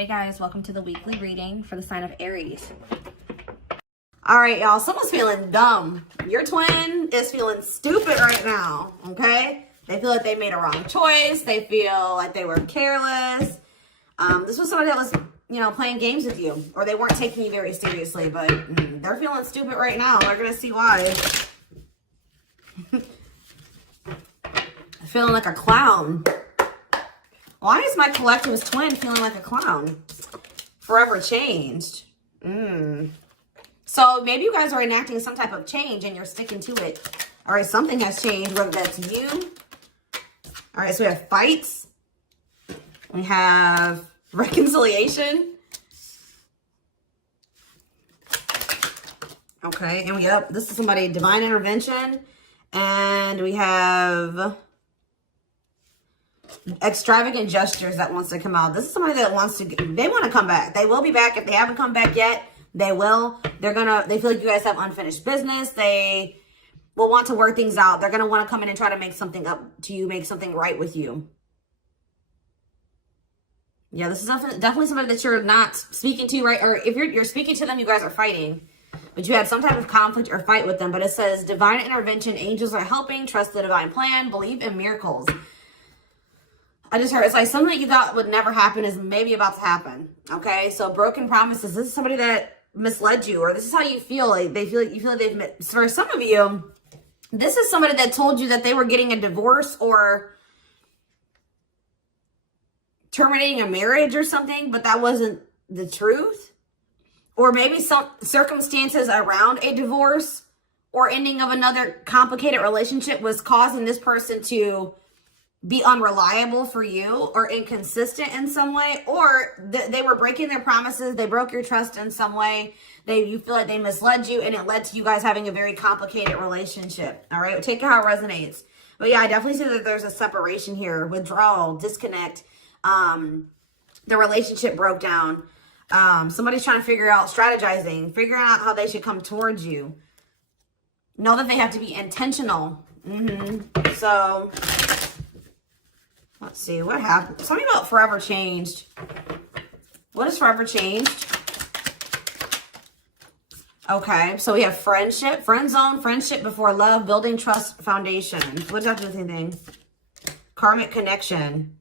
Hey guys, welcome to the weekly reading for the sign of Aries. All right, y'all, someone's feeling dumb. Your twin is feeling stupid right now, okay? They feel like they made a wrong choice. They feel like they were careless. This was somebody that was, playing games with you, or they weren't taking you very seriously, but they're feeling stupid right now. They're going to see why. Feeling like a clown. Why is my collectivist twin feeling like a clown? Forever changed. So maybe you guys are enacting some type of change and you're sticking to it. All right, something has changed, whether that's you. All right, so we have fights. We have reconciliation. Okay, and this is somebody, divine intervention. And we have extravagant gestures that wants to come out. This is somebody that wants to, they want to come back. They will be back. If they haven't come back yet, they will. They feel like you guys have unfinished business. They will want to work things out. They're going to want to come in and try to make something up to you, make something right with you. Yeah, this is definitely somebody that you're not speaking to, right? Or if you're speaking to them, you guys are fighting. But you had some type of conflict or fight with them. But it says, divine intervention, angels are helping, trust the divine plan, believe in miracles. I just heard, it's like something that you thought would never happen is maybe about to happen. Okay, so broken promises. This is somebody that misled you, or this is how you feel. Like you feel like they've, for some of you, this is somebody that told you that they were getting a divorce or terminating a marriage or something, but that wasn't the truth. Or maybe some circumstances around a divorce or ending of another complicated relationship was causing this person to be unreliable for you or inconsistent in some way, or they were breaking their promises. They broke your trust in some way. You feel like they misled you, and it led to you guys having a very complicated relationship. All right, take it how it resonates. But yeah, I definitely see that there's a separation here, withdrawal, disconnect. The relationship broke down. Somebody's trying to figure out, strategizing, figuring out how they should come towards you. Know that they have to be intentional. So let's see, what happened? Something about forever changed. What is forever changed? Okay, so we have friendship, friend zone, friendship before love, building trust foundation. What does that have to do with anything? Karmic connection.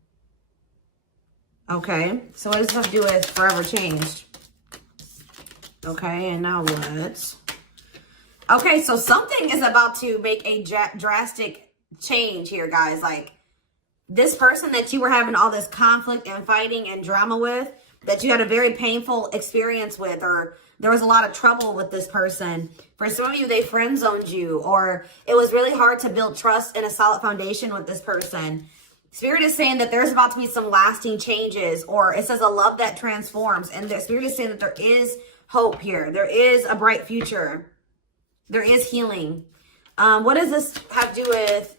Okay, so what does this have to do with forever changed? Okay, and now what? Okay, so something is about to make a drastic change here, guys. Like, this person that you were having all this conflict and fighting and drama with, that you had a very painful experience with, or there was a lot of trouble with this person. For some of you, they friend zoned you, or it was really hard to build trust and a solid foundation with this person. Spirit is saying that there's about to be some lasting changes, or it says a love that transforms. And the Spirit is saying that there is hope here. There is a bright future. There is healing. What does this have to do with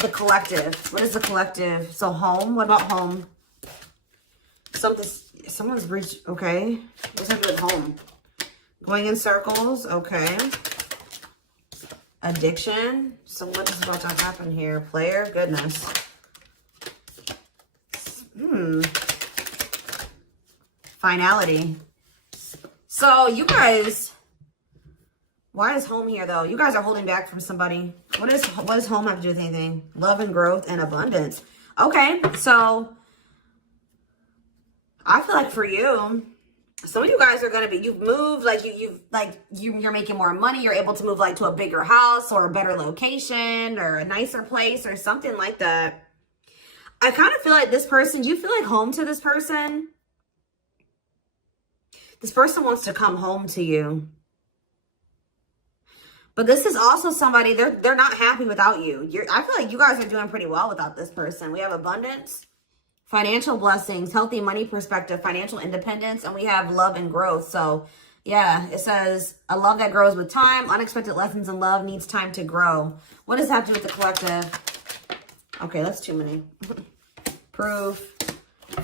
the collective? What is the collective? So home. What about home? Someone's breached. Okay. What does that have to do with home? Going in circles. Okay. Addiction. So what is about to happen here? Player. Goodness. Finality. So you guys, why is home here though? You guys are holding back from somebody. What does home have to do with anything? Love and growth and abundance. Okay, so I feel like for you, some of you guys are gonna be, you've moved, like you're making more money. You're able to move like to a bigger house or a better location or a nicer place or something like that. I kind of feel like this person, do you feel like home to this person? This person wants to come home to you. But this is also somebody, they're not happy without you. I feel like you guys are doing pretty well without this person. We have abundance, financial blessings, healthy money perspective, financial independence, and we have love and growth. So yeah, it says a love that grows with time. Unexpected lessons in love needs time to grow. What does that have to do with the collective? Okay, that's too many. Proof.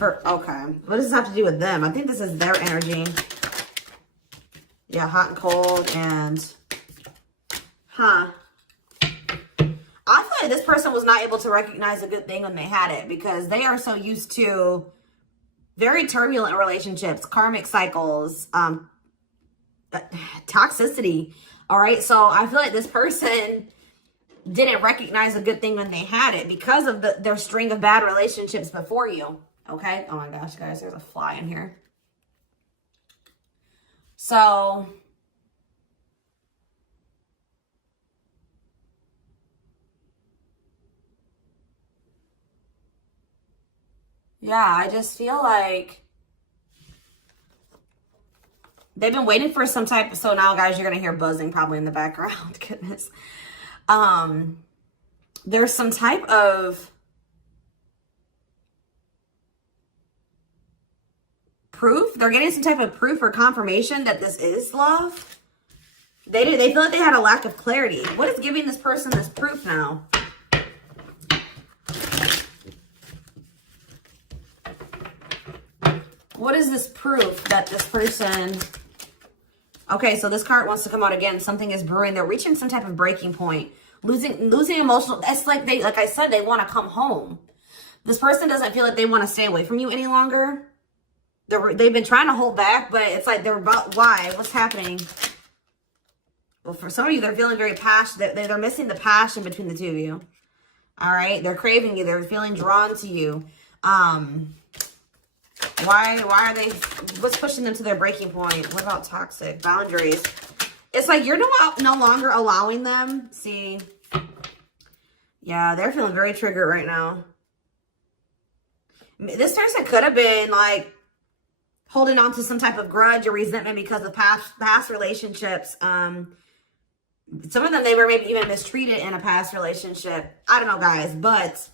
Okay. What does this have to do with them? I think this is their energy. Yeah, hot and cold and... I feel like this person was not able to recognize a good thing when they had it, because they are so used to Very turbulent relationships, karmic cycles, toxicity. All right. So I feel like this person didn't recognize a good thing when they had it because of their string of bad relationships before you. Okay. Oh my gosh, guys, there's a fly in here. So yeah, I just feel like they've been waiting for some type. So now, guys, you're going to hear buzzing probably in the background. Goodness. There's some type of proof. They're getting some type of proof or confirmation that this is love. They feel like they had a lack of clarity. What is giving this person this proof now? What is this proof that this person... Okay, so this card wants to come out again. Something is brewing. They're reaching some type of breaking point. Losing emotional... It's like like I said, they want to come home. This person doesn't feel like they want to stay away from you any longer. They've been trying to hold back, but it's like they're about... Why? What's happening? Well, for some of you, they're feeling very passionate. They're missing the passion between the two of you. All right? They're craving you. They're feeling drawn to you. Why are they... What's pushing them to their breaking point? What about toxic? Boundaries. It's like you're no longer allowing them. See? Yeah, they're feeling very triggered right now. This person could have been like holding on to some type of grudge or resentment because of past relationships. Some of them, they were maybe even mistreated in a past relationship. I don't know, guys, but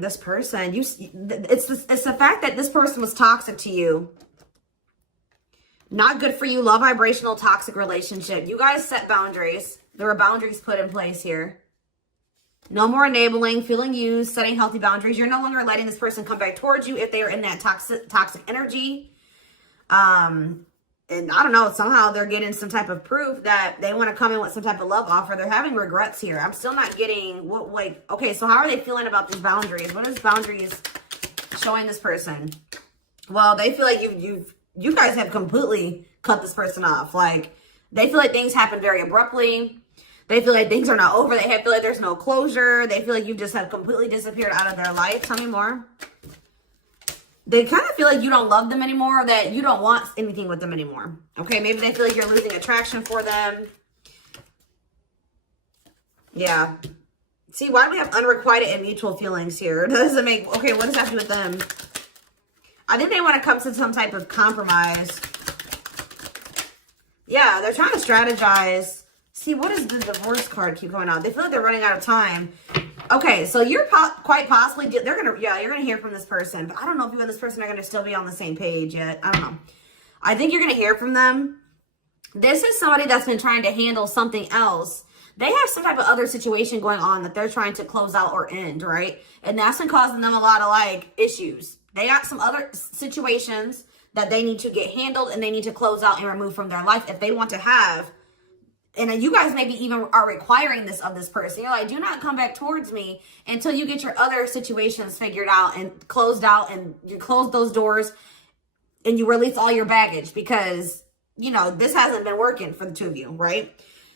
this person, it's the fact that this person was toxic to you. Not good for you. Low vibrational toxic relationship. You guys set boundaries. There were boundaries put in place here. No more enabling, feeling used, setting healthy boundaries. You're no longer letting this person come back towards you if they are in that toxic energy. And I don't know, somehow they're getting some type of proof that they want to come in with some type of love offer. They're having regrets here. I'm still not getting what, like, okay, so how are they feeling about these boundaries? What is boundaries showing this person? Well, they feel like you guys have completely cut this person off. Like, they feel like things happen very abruptly. They feel like things are not over. They feel like there's no closure. They feel like you just have completely disappeared out of their life. Tell me more. They kind of feel like you don't love them anymore, or that you don't want anything with them anymore. Okay, maybe they feel like you're losing attraction for them. Yeah. See, why do we have unrequited and mutual feelings here? Does it make... Okay, what does that have to do with them? I think they want to come to some type of compromise. Yeah, they're trying to strategize. See, what does the divorce card keep going on? They feel like they're running out of time. Okay, so you're quite possibly... you're going to hear from this person. But I don't know if you and this person are going to still be on the same page yet. I don't know. I think you're going to hear from them. This is somebody that's been trying to handle something else. They have some type of other situation going on that they're trying to close out or end, right? And that's been causing them a lot of, like, issues. They got some other situations that they need to get handled and they need to close out and remove from their life if they want to have... And you guys maybe even are requiring this of this person. You're like, do not come back towards me until you get your other situations figured out and closed out, and you close those doors and you release all your baggage, because, you know, this hasn't been working for the two of you, right?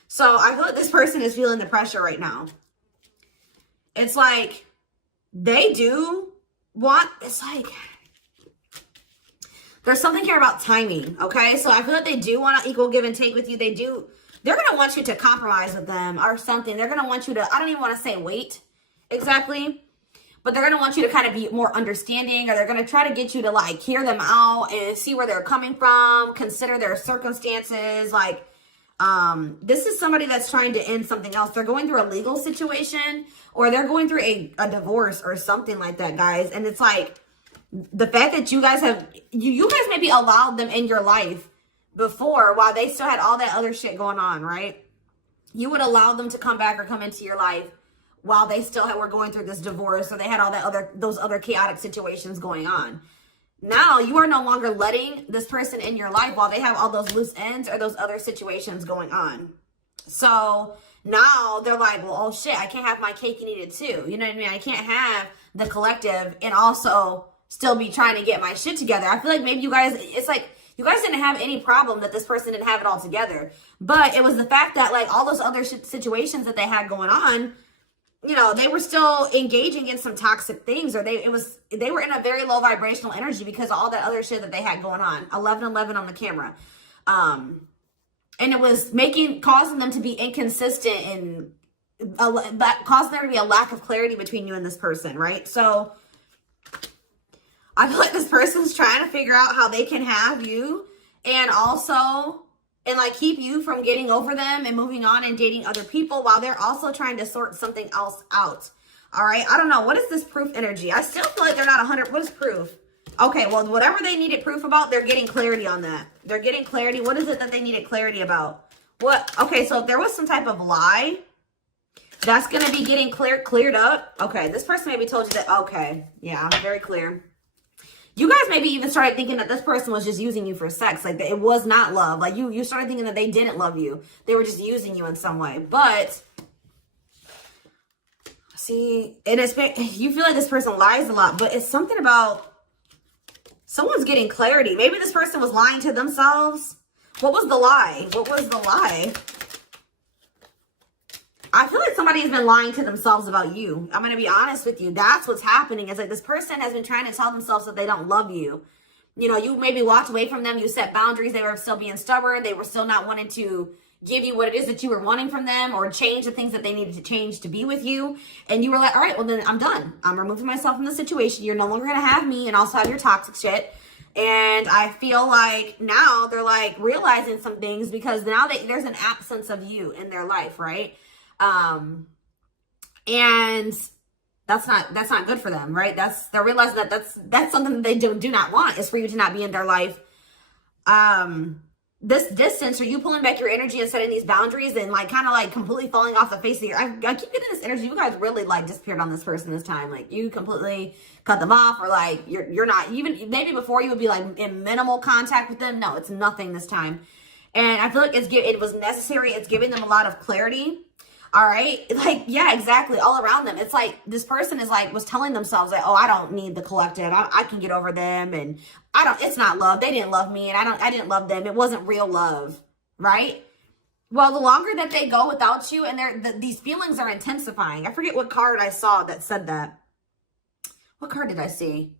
So I feel like this person is feeling the pressure right now. It's like they do want, it's like, there's something here about timing, okay? So I feel like they do want to equal give and take with you. They're going to want you to compromise with them or something. They're going to want you to, I don't even want to say wait exactly, but they're going to want you to kind of be more understanding, or they're going to try to get you to, like, hear them out and see where they're coming from, consider their circumstances. Like, this is somebody that's trying to end something else. They're going through a legal situation, or they're going through a divorce or something like that, guys. And it's like the fact that you guys have, you guys maybe allowed them in your life before while they still had all that other shit going on, right? You would allow them to come back or come into your life while they still were going through this divorce, or they had all that those other chaotic situations going on. Now you are no longer letting this person in your life while they have all those loose ends or those other situations going on. So now they're like, well, oh shit, I can't have my cake and eat it too. You know what I mean? I can't have the collective and also still be trying to get my shit together. I feel like maybe you guys, it's like, you guys didn't have any problem that this person didn't have it all together. But it was the fact that like all those other situations that they had going on, you know, they were still engaging in some toxic things, or they were in a very low vibrational energy because of all that other shit that they had going on. 1111 on the camera. And it was causing them to be inconsistent and causing there to be a lack of clarity between you and this person, right? So I feel like this person's trying to figure out how they can have you and like keep you from getting over them and moving on and dating other people while they're also trying to sort something else out. All right. I don't know. What is this proof energy? I still feel like they're not 100. What is proof? Okay. Well, whatever they needed proof about, they're getting clarity on that. They're getting clarity. What is it that they needed clarity about? What? Okay. So if there was some type of lie, that's going to be getting cleared up. Okay. This person maybe told you that. Okay. Yeah. I'm very clear. You guys maybe even started thinking that this person was just using you for sex. Like, it was not love. Like, you started thinking that they didn't love you. They were just using you in some way. But, see, and you feel like this person lies a lot. But it's something about someone's getting clarity. Maybe this person was lying to themselves. What was the lie? What was the lie? I feel like somebody has been lying to themselves about you. I'm going to be honest with you. That's what's happening. It's like this person has been trying to tell themselves that they don't love you. You know, you maybe walked away from them. You set boundaries. They were still being stubborn. They were still not wanting to give you what it is that you were wanting from them or change the things that they needed to change to be with you. And you were like, all right, well, then I'm done. I'm removing myself from the situation. You're no longer going to have me and also have your toxic shit. And I feel like now they're like realizing some things because now there's an absence of you in their life, right? And that's not good for them, right? They're realizing that that's something that they do not want, is for you to not be in their life. This distance, or you pulling back your energy and setting these boundaries and like kind of like completely falling off the face of I keep getting this energy. You guys really like disappeared on this person this time. Like you completely cut them off, or like you're not even, maybe before you would be like in minimal contact with them. No, it's nothing this time. And I feel like it was necessary. It's giving them a lot of clarity. All right. Like, yeah, exactly. All around them. It's like this person was telling themselves like, oh, I don't need the collective. I can get over them. And it's not love. They didn't love me. And I didn't love them. It wasn't real love. Right. Well, the longer that they go without you and these feelings are intensifying. I forget what card I saw that said that. What card did I see?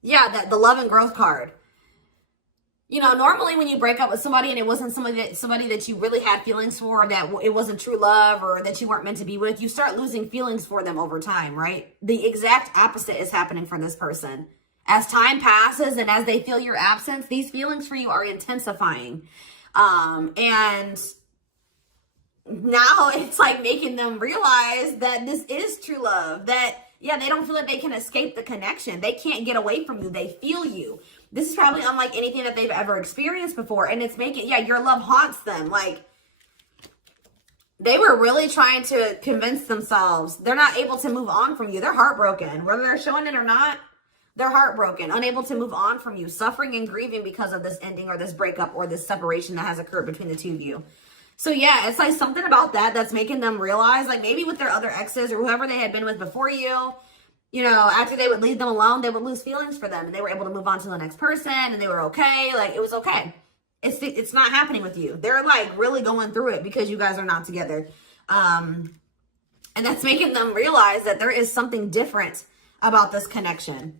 Yeah, the love and growth card. You know, normally when you break up with somebody and it wasn't somebody that you really had feelings for, that it wasn't true love or that you weren't meant to be with, you start losing feelings for them over time, right? The exact opposite is happening for this person. As time passes and as they feel your absence, these feelings for you are intensifying. And now it's like making them realize that this is true love, that, yeah, they don't feel like they can escape the connection. They can't get away from you. They feel you. This is probably unlike anything that they've ever experienced before. And it's making, yeah, your love haunts them. Like, they were really trying to convince themselves they're not able to move on from you. They're heartbroken. Whether they're showing it or not, they're heartbroken, unable to move on from you, suffering and grieving because of this ending or this breakup or this separation that has occurred between the two of you. So, yeah, it's like something about that's making them realize, like maybe with their other exes or whoever they had been with before you know, after they would leave them alone, they would lose feelings for them and they were able to move on to the next person and they were okay. Like, it was okay. It's not happening with you. They're like really going through it because you guys are not together. And that's making them realize that there is something different about this connection.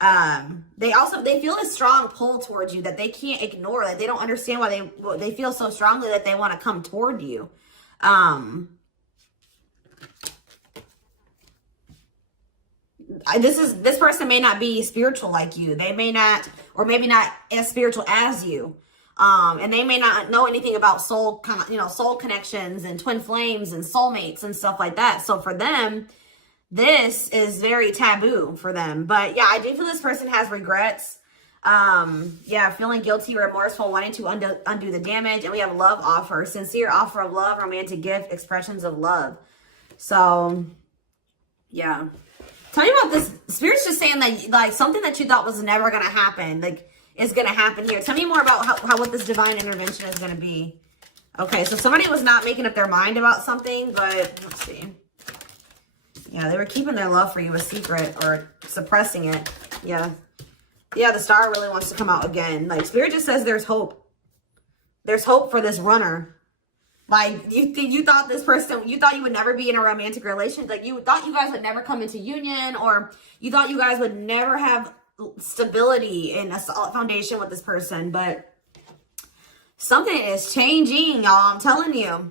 They feel a strong pull towards you that they can't ignore. Like, they don't understand why they feel so strongly that they want to come toward you. This person may not be spiritual like you. They may not, or maybe not as spiritual as you. And they may not know anything about soul connections and twin flames and soulmates and stuff like that. So for them, this is very taboo for them. But yeah, I do feel this person has regrets. Yeah, feeling guilty, remorseful, wanting to undo the damage. And we have love offer, sincere offer of love, romantic gift, expressions of love. So yeah. Tell me about this. Spirit's just saying that, like, something that you thought was never going to happen, like, is going to happen here. Tell me more about how what this divine intervention is going to be. Okay, so somebody was not making up their mind about something, but let's see. Yeah, they were keeping their love for you a secret or suppressing it. Yeah. Yeah, the star really wants to come out again. Like, Spirit just says there's hope. There's hope for this runner. Like, you thought this person, you thought you would never be in a romantic relationship. Like, you thought you guys would never come into union, or you thought you guys would never have stability and a solid foundation with this person. But something is changing, y'all. I'm telling you.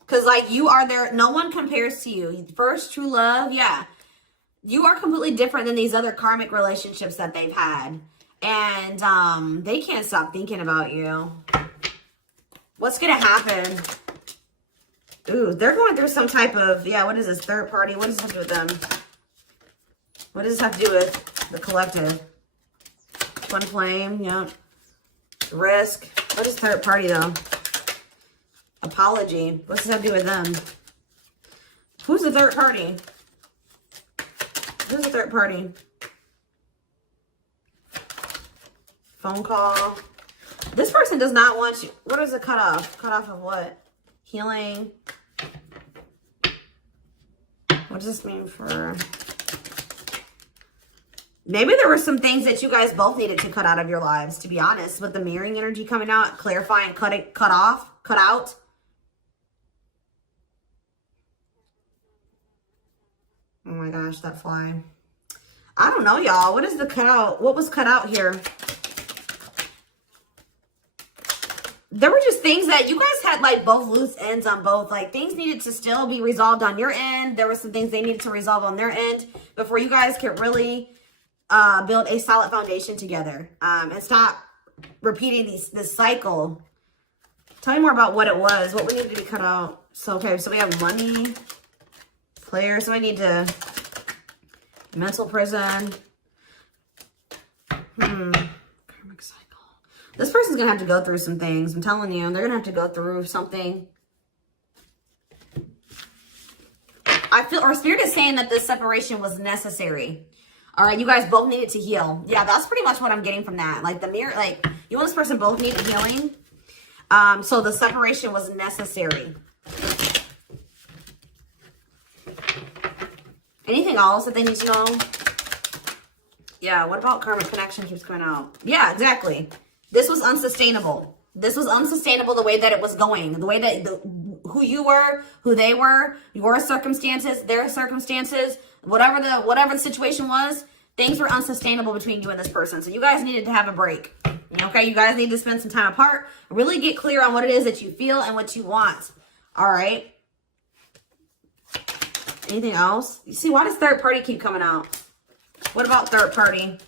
Because, like, you are there. No one compares to you. First true love, yeah. You are completely different than these other karmic relationships that they've had. And they can't stop thinking about you. What's going to happen? Ooh, they're going through some type of, yeah, what is this? Third party? What does this have to do with them? What does this have to do with the collective? Twin flame, yep. Risk. What is third party, though? Apology. What's this have to do with them? Who's the third party? Who's the third party? Phone call. This person does not want you. What is the cutoff? Cutoff of what? Healing. What does this mean for... Maybe there were some things that you guys both needed to cut out of your lives, to be honest. With the mirroring energy coming out, clarifying, cut out. Oh my gosh, that fly. I don't know, y'all. What is the cutout? What was cut out here? There were just things that you guys had, like, both loose ends on both. Like, things needed to still be resolved on your end. There were some things they needed to resolve on their end before you guys could really build a solid foundation together. And stop repeating this cycle. Tell me more about what it was. What we needed to be cut out. So, okay, so we have money. Player. So I need to... Mental prison. Karmic cycle. This person's going to have to go through some things. I'm telling you. They're going to have to go through something. I feel, or Spirit is saying that this separation was necessary. All right. You guys both needed to heal. Yeah, that's pretty much what I'm getting from that. Like the mirror, like you and this person both needed healing. So the separation was necessary. Anything else that they need to know? Yeah, what about karmic connection keeps coming out? Yeah, exactly. This was unsustainable. This was unsustainable the way that it was going. The way that who you were, who they were, your circumstances, their circumstances, whatever the situation was, things were unsustainable between you and this person. So you guys needed to have a break. Okay, you guys need to spend some time apart. Really get clear on what it is that you feel and what you want. All right. Anything else? You see, why does third party keep coming out? What about third party?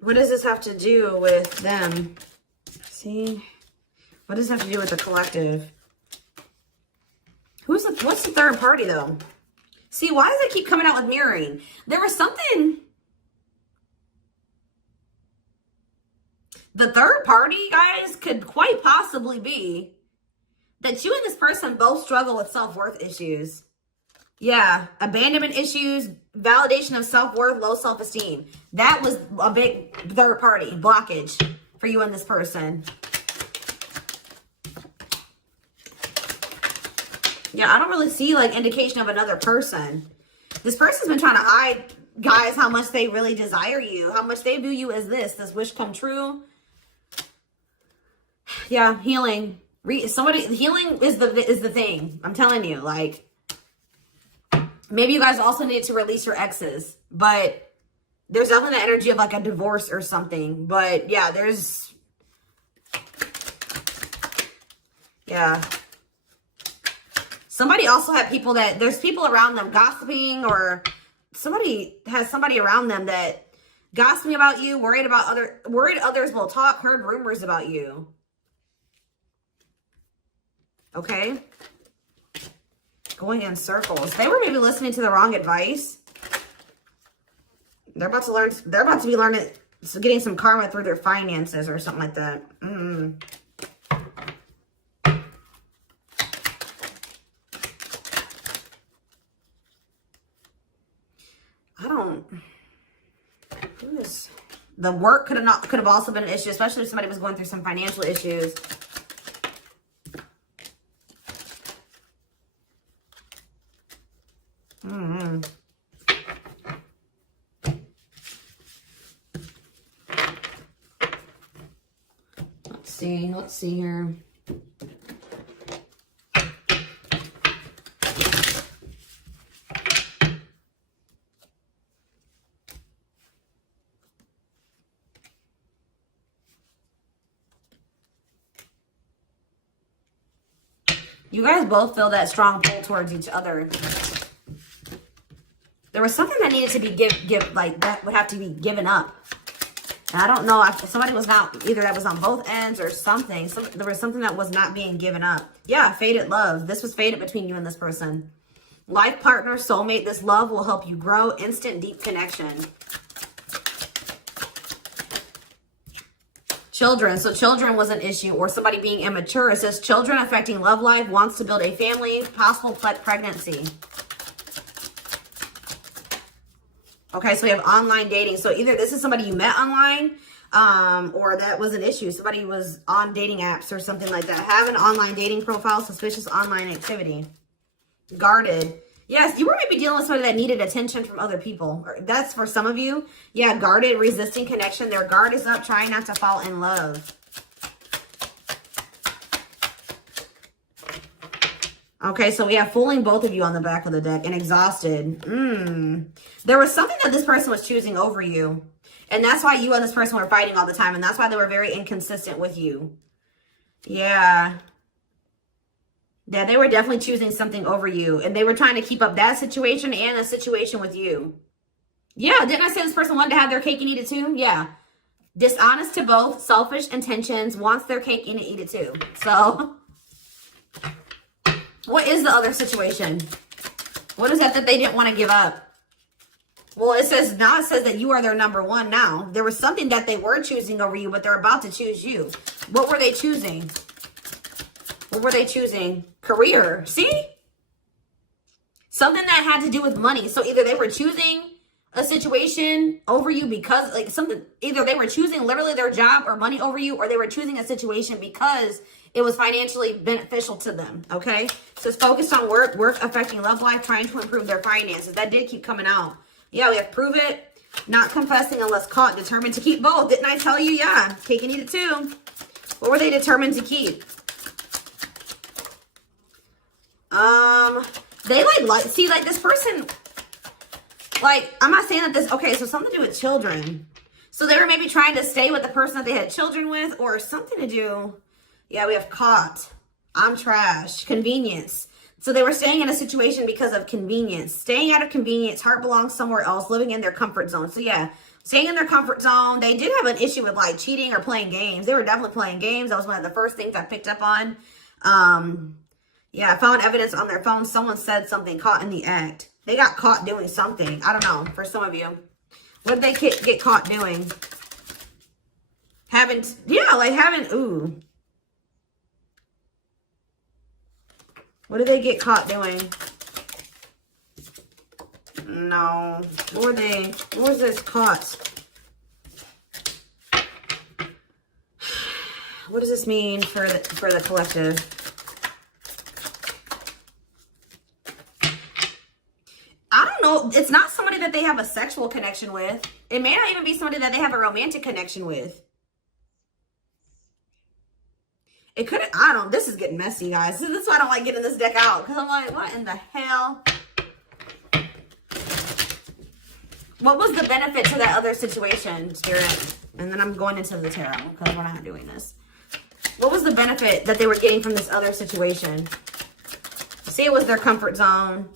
What does this have to do with them? See? What does this have to do with the collective? What's the third party, though? See, why does it keep coming out with mirroring? There was something... The third party, guys, could quite possibly be that you and this person both struggle with self-worth issues. Yeah, abandonment issues, validation of self-worth, low self-esteem. That was a big third party blockage for you and this person. Yeah, I don't really see like indication of another person. This person's been trying to hide, guys, how much they really desire you, how much they view you as this wish come true. Yeah, healing. Healing is the thing. I'm telling you, like, maybe you guys also need to release your exes, but there's definitely the energy of like a divorce or something. But yeah, somebody also had people there's people around them gossiping, or somebody has somebody around them that gossiping about you, worried others will talk, heard rumors about you. Okay. Going in circles. They were maybe listening to the wrong advice. They're about to be learning, getting some karma through their finances or something like that. The work could have also been an issue, especially if somebody was going through some financial issues. see. Let's see here. You guys both feel that strong pull towards each other. There was something that needed to be like that would have to be given up. And I don't know if somebody was not, either that was on both ends or something. There was something that was not being given up. Yeah, fated love. This was fated between you and this person. Life partner, soulmate. This love will help you grow. Instant, deep connection. Children. So children was an issue, or somebody being immature. It says children affecting love life, wants to build a family, possible pregnancy. Okay, so we have online dating. So either this is somebody you met online, or that was an issue. Somebody was on dating apps or something like that. Have an online dating profile, suspicious online activity. Guarded. Yes, you were maybe dealing with somebody that needed attention from other people. That's for some of you. Yeah, guarded, resisting connection. Their guard is up, trying not to fall in love. Okay, so we have fooling both of you on the back of the deck and exhausted. There was something that this person was choosing over you. And that's why you and this person were fighting all the time. And that's why they were very inconsistent with you. Yeah. Yeah, they were definitely choosing something over you. And they were trying to keep up that situation and a situation with you. Yeah, didn't I say this person wanted to have their cake and eat it too? Yeah. Dishonest to both, selfish intentions, wants their cake and eat it too. So, what is the other situation? What is that they didn't want to give up? Well, it says, now it says that you are their number one now. There was something that they were choosing over you, but they're about to choose you. What were they choosing? What were they choosing? Career. See? Something that had to do with money. So either they were choosing a situation over you because, like, something, either they were choosing literally their job or money over you, or they were choosing a situation because it was financially beneficial to them, okay? So it's focused on work affecting love life, trying to improve their finances. That did keep coming out. Yeah, we have prove it, not confessing unless caught, determined to keep both. Didn't I tell you? Yeah, cake and eat it too. What were they determined to keep? They like see, like this person, like, I'm not saying that this, okay, so something to do with children. So they were maybe trying to stay with the person that they had children with, or something to do, yeah, we have caught, I'm trash, convenience. So they were staying in a situation because of convenience. Staying out of convenience, heart belongs somewhere else, living in their comfort zone. So yeah, staying in their comfort zone. They did have an issue with like cheating or playing games. They were definitely playing games. That was one of the first things I picked up on. Yeah, I found evidence on their phone. Someone said something, caught in the act. They got caught doing something. I don't know, for some of you. What did they get caught doing? Ooh. What did they get caught doing? No. What was this caught? What does this mean for the collective? I don't know. It's not somebody that they have a sexual connection with. It may not even be somebody that they have a romantic connection with. It could, I don't, this is getting messy, guys. This is why I don't like getting this deck out. Because I'm like, what in the hell? What was the benefit to that other situation, Spirit? And then I'm going into the tarot because we're not doing this. What was the benefit that they were getting from this other situation? See, it was their comfort zone.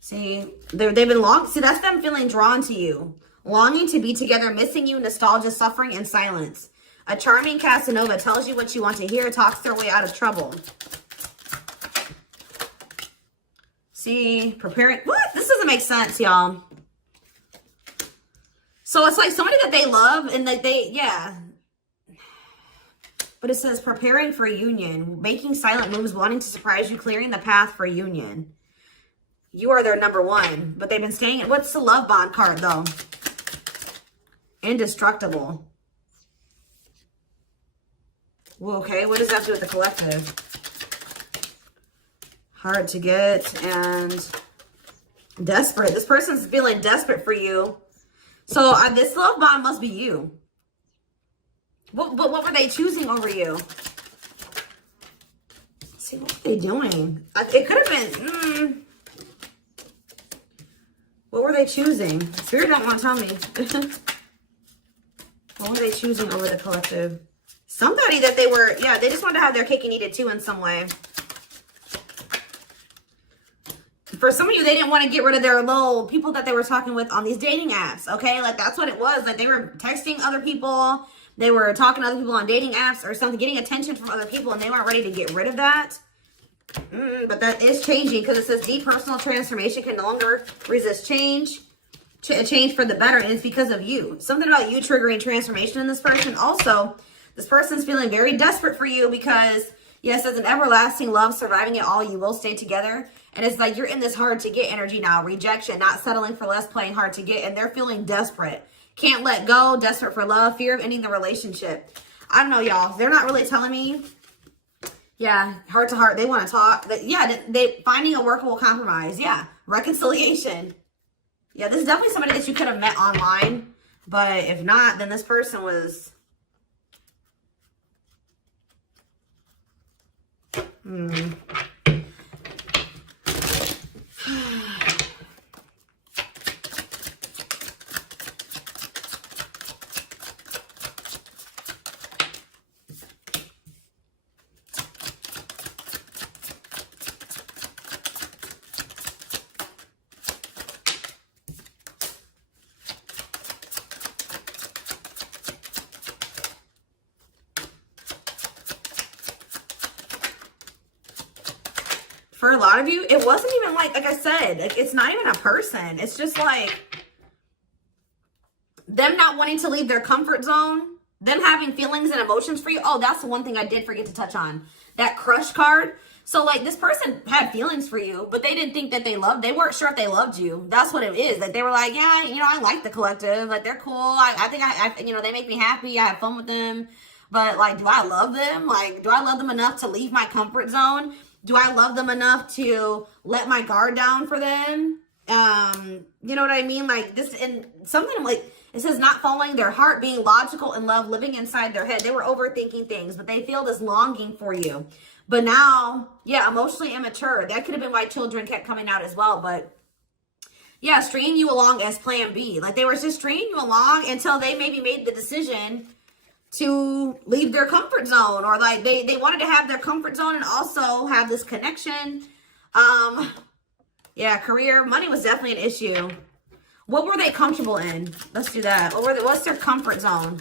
See, they've been see, that's them feeling drawn to you. Longing to be together, missing you, nostalgia, suffering, and silence. A charming Casanova tells you what you want to hear, talks their way out of trouble. See, preparing. What? This doesn't make sense, y'all. So it's like somebody that they love and that yeah. But it says preparing for union, making silent moves, wanting to surprise you, clearing the path for union. You are their number one, but they've been staying. What's the love bond card, though? Indestructible. Well, okay, what does that have to do with the collective? Hard to get and desperate. This person's feeling desperate for you. So this love bond must be you. What were they choosing over you? Let's see, what were they doing? It could have been, what were they choosing? Spirit don't want to tell me. What were they choosing over the collective? Somebody that they were, yeah, they just wanted to have their cake and eat it too in some way. For some of you, they didn't want to get rid of their little people that they were talking with on these dating apps, okay? Like, that's what it was. Like, they were texting other people. They were talking to other people on dating apps or something, getting attention from other people, and they weren't ready to get rid of that. But that is changing because it says deep personal transformation can no longer resist change. Change for the better, and it's because of you. Something about you triggering transformation in this person. Also, this person's feeling very desperate for you because, yes, as an everlasting love, surviving it all, you will stay together. And it's like you're in this hard to get energy now. Rejection, not settling for less, playing hard to get. And they're feeling desperate. Can't let go, desperate for love, fear of ending the relationship. I don't know, y'all. They're not really telling me. Yeah, heart to heart. They want to talk. Yeah, they finding a workable compromise. Yeah, reconciliation. Yeah, this is definitely somebody that you could have met online. But if not, then this person was... For a lot of you, it wasn't even like I said, like it's not even a person. It's just like them not wanting to leave their comfort zone, them having feelings and emotions for you. Oh, that's the one thing I did forget to touch on. That crush card. So like this person had feelings for you, but they didn't think that they weren't sure if they loved you. That's what it is. Like they were like, yeah, you know, I like the collective. Like they're cool. I think I you know, they make me happy. I have fun with them. But like, do I love them? Like, do I love them enough to leave my comfort zone? Do I love them enough to let my guard down for them? You know what I mean? Like this, and something like, it says not following their heart, being logical in love, living inside their head. They were overthinking things, but they feel this longing for you. But now, yeah, emotionally immature. That could have been why children kept coming out as well. But yeah, stringing you along as plan B. Like they were just stringing you along until they maybe made the decision to leave their comfort zone, or like they wanted to have their comfort zone and also have this connection. Yeah, career, money was definitely an issue. What were they comfortable in? Let's do that. What's their comfort zone?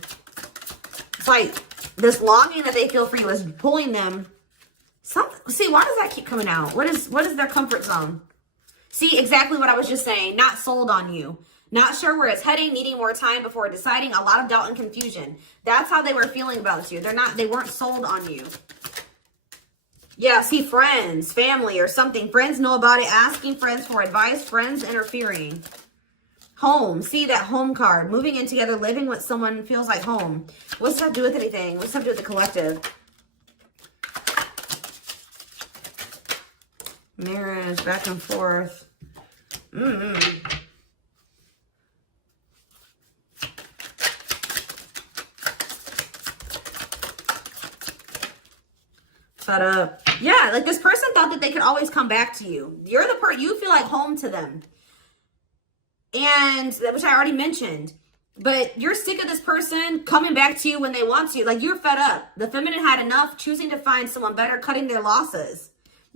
It's like this longing that they feel for you is pulling them. See, why does that keep coming out? What is their comfort zone? See, exactly what I was just saying. Not sold on you. Not sure where it's heading, needing more time before deciding, a lot of doubt and confusion. That's how they were feeling about you. They weren't sold on you. Yeah, see, friends, family or something. Friends know about it, asking friends for advice, friends interfering. Home, see that home card. Moving in together, living with someone feels like home. What's that do with anything? What's that do with the collective? Marriage, back and forth. Fed up. Yeah, like this person thought that they could always come back to you. You're the you feel like home to them. And, which I already mentioned. But you're sick of this person coming back to you when they want to. Like, you're fed up. The feminine had enough, choosing to find someone better, cutting their losses.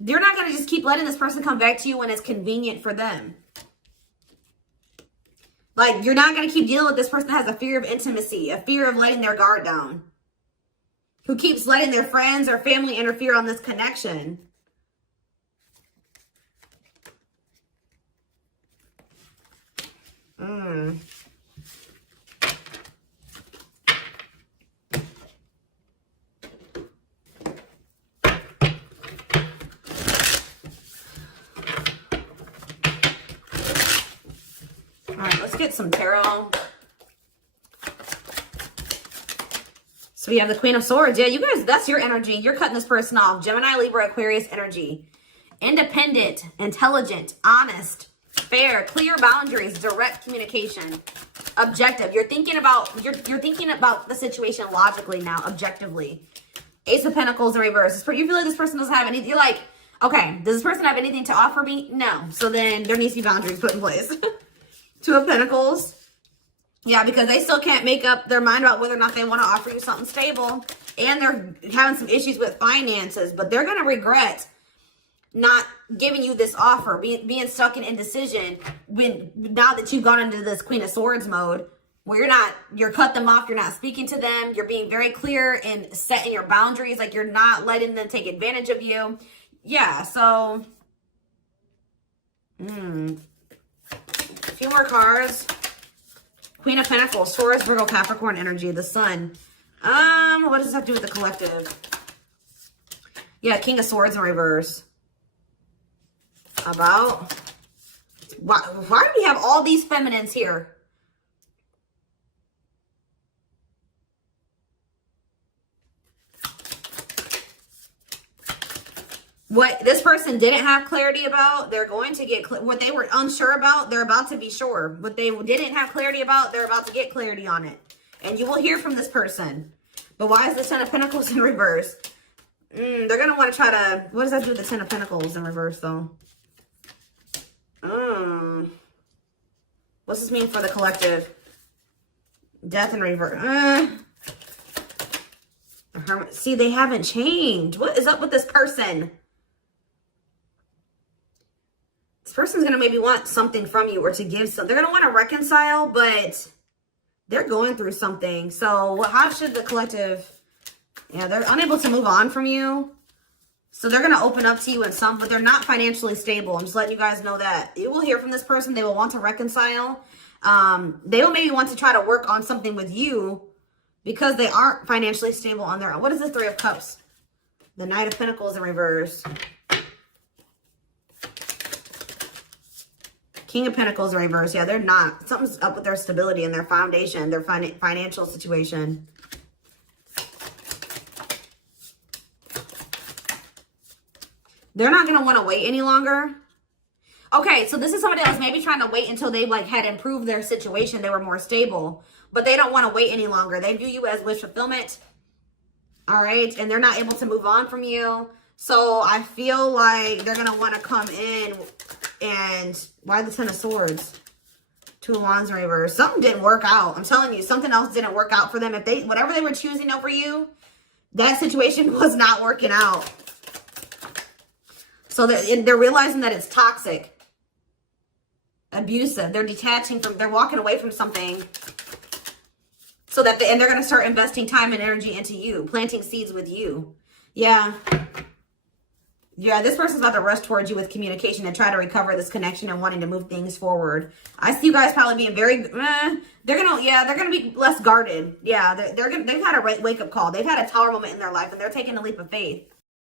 You're not going to just keep letting this person come back to you when it's convenient for them. Like, you're not going to keep dealing with this person that has a fear of intimacy, a fear of letting their guard down, who keeps letting their friends or family interfere on this connection. All right, let's get some tarot. So we have the Queen of Swords. Yeah, you guys, that's your energy. You're cutting this person off. Gemini, Libra, Aquarius energy. Independent, intelligent, honest, fair, clear boundaries, direct communication, objective. You're thinking about the situation logically now, objectively. Ace of Pentacles in reverse. You feel like this person doesn't have anything. You're like, okay, does this person have anything to offer me? No. So then there needs to be boundaries put in place. Two of Pentacles. Yeah, because they still can't make up their mind about whether or not they want to offer you something stable. And they're having some issues with finances, but they're going to regret not giving you this offer, being stuck in indecision now that you've gone into this Queen of Swords mode, where you're cut them off, you're not speaking to them, you're being very clear and setting your boundaries, like you're not letting them take advantage of you. Yeah, so a few more cards. Queen of Pentacles, Taurus, Virgo, Capricorn energy, the Sun. What does this have to do with the collective? Yeah, King of Swords in reverse. About why do we have all these feminines here? What this person didn't have clarity about, they're going to get what they were unsure about, they're about to be sure. What they didn't have clarity about, they're about to get clarity on it. And you will hear from this person. But why is the Ten of Pentacles in reverse? They're going to want to try to, what does that do with the Ten of Pentacles in reverse though? What's this mean for the collective? Death in reverse. See, they haven't changed. What is up with this person? This person's going to maybe want something from you or to give something. They're going to want to reconcile, but they're going through something. So how should the collective... Yeah, they're unable to move on from you. So they're going to open up to you in some, but they're not financially stable. I'm just letting you guys know that. You will hear from this person. They will want to reconcile. They will maybe want to try to work on something with you because they aren't financially stable on their own. What is the Three of Cups? The Knight of Pentacles in reverse. King of Pentacles in reverse. Yeah, they're not. Something's up with their stability and their foundation, their financial situation. They're not going to want to wait any longer. Okay, so this is somebody that was maybe trying to wait until they had improved their situation. They were more stable. But they don't want to wait any longer. They view you as wish fulfillment. All right? And they're not able to move on from you. So I feel like they're going to want to come in and... Why the Ten of Swords? Two of Wands in reverse. Something didn't work out. I'm telling you, something else didn't work out for them. If whatever they were choosing over you, that situation was not working out. So they're realizing that it's toxic, abusive. They're detaching from, they're walking away from something. So that, and they're going to start investing time and energy into you, planting seeds with you. Yeah. Yeah, this person's about to rush towards you with communication and try to recover this connection and wanting to move things forward. I see you guys probably being very, they're going to be less guarded. Yeah, they've had a wake-up call. They've had a tower moment in their life and they're taking a leap of faith.